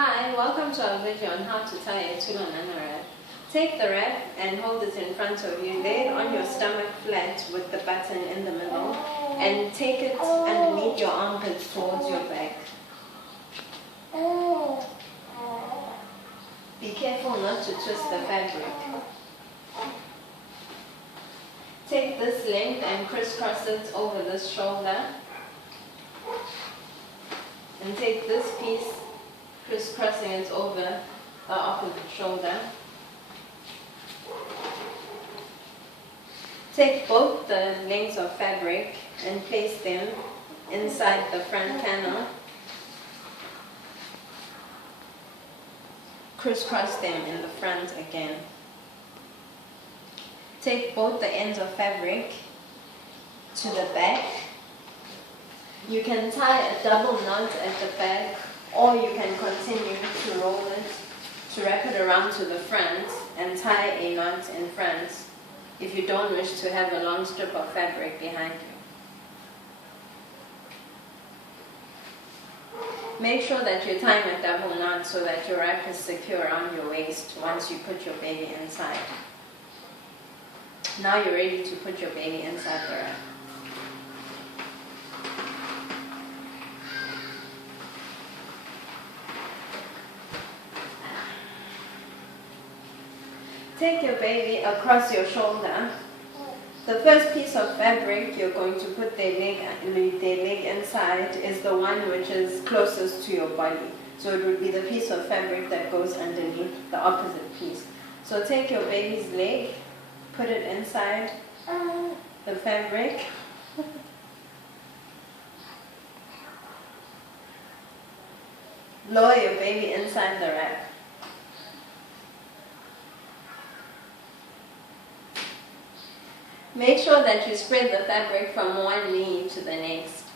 Hi, welcome to our video on how to tie a Thula Nana wrap. Take the wrap and hold it in front of you. Lay it on your stomach flat with the button in the middle and take it underneath your armpits towards your back. Be careful not to twist the fabric. Take this length and crisscross it over this shoulder. And take this piece, crisscrossing it over the opposite shoulder. Take both the lengths of fabric and place them inside the front panel. Crisscross them in the front again. Take both the ends of fabric to the back. You can tie a double knot at the back, or you can continue to roll it, to wrap it around to the front and tie a knot in front if you don't wish to have a long strip of fabric behind you. Make sure that you tie a double knot so that your wrap is secure around your waist once you put your baby inside. Now you're ready to put your baby inside the wrap. Take your baby across your shoulder. The first piece of fabric you're going to put their leg inside is the one which is closest to your body. So it would be the piece of fabric that goes underneath the opposite piece. So take your baby's leg, put it inside the fabric. Lower your baby inside the wrap. Make sure that you spread the fabric from one knee to the next.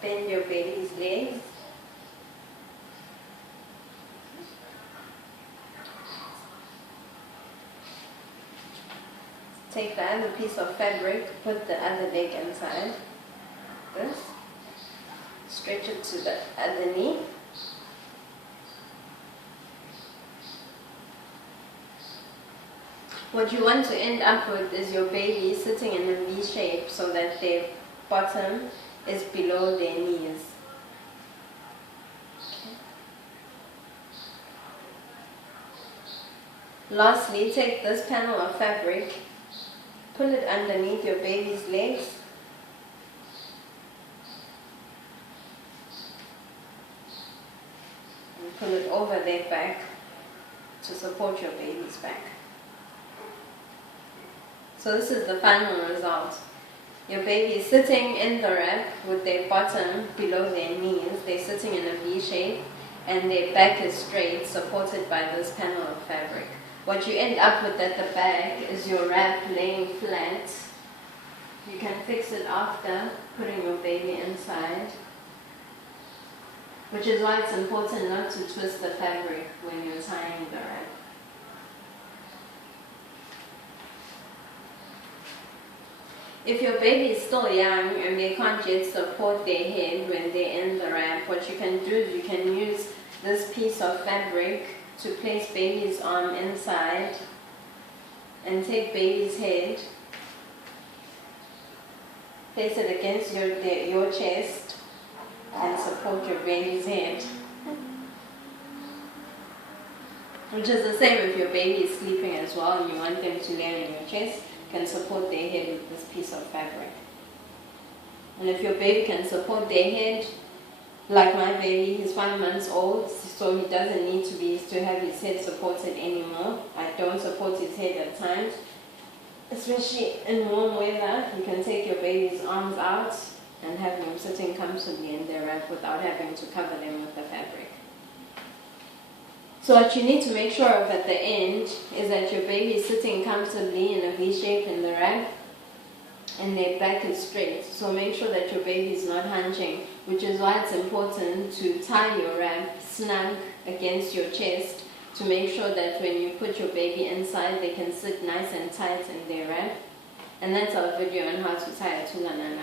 Bend your baby's legs. Take the other piece of fabric, put the other leg inside. This. Stretch it to the other knee. What you want to end up with is your baby sitting in a V shape so that their bottom is below their knees. Okay. Lastly, take this panel of fabric, pull it underneath your baby's legs. And pull it over their back to support your baby's back. So this is the final result. Your baby is sitting in the wrap with their bottom below their knees. They're sitting in a V shape and their back is straight, supported by this panel of fabric. What you end up with at the back is your wrap laying flat. You can fix it after putting your baby inside, which is why it's important not to twist the fabric when you're tying the wrap. If your baby is still young and they can't yet support their head when they're in the wrap, what you can do is you can use this piece of fabric to place baby's arm inside and take baby's head, place it against your chest and support your baby's head. Which is the same if your baby is sleeping as well and you want them to lay on your chest, you can support their head with this piece of fabric. And if your baby can support their head, like my baby, he's 5 months old, so he doesn't need to have his head supported anymore. I don't support his head at times. Especially in warm weather, you can take your baby's arms out and have them sitting comfortably in their wrap without having to cover them with the fabric. So what you need to make sure of at the end is that your baby is sitting comfortably in a V shape in the wrap and their back is straight. So make sure that your baby is not hunching, which is why it's important to tie your wrap snug against your chest to make sure that when you put your baby inside, they can sit nice and tight in their wrap. And that's our video on how to tie a Thula Nana.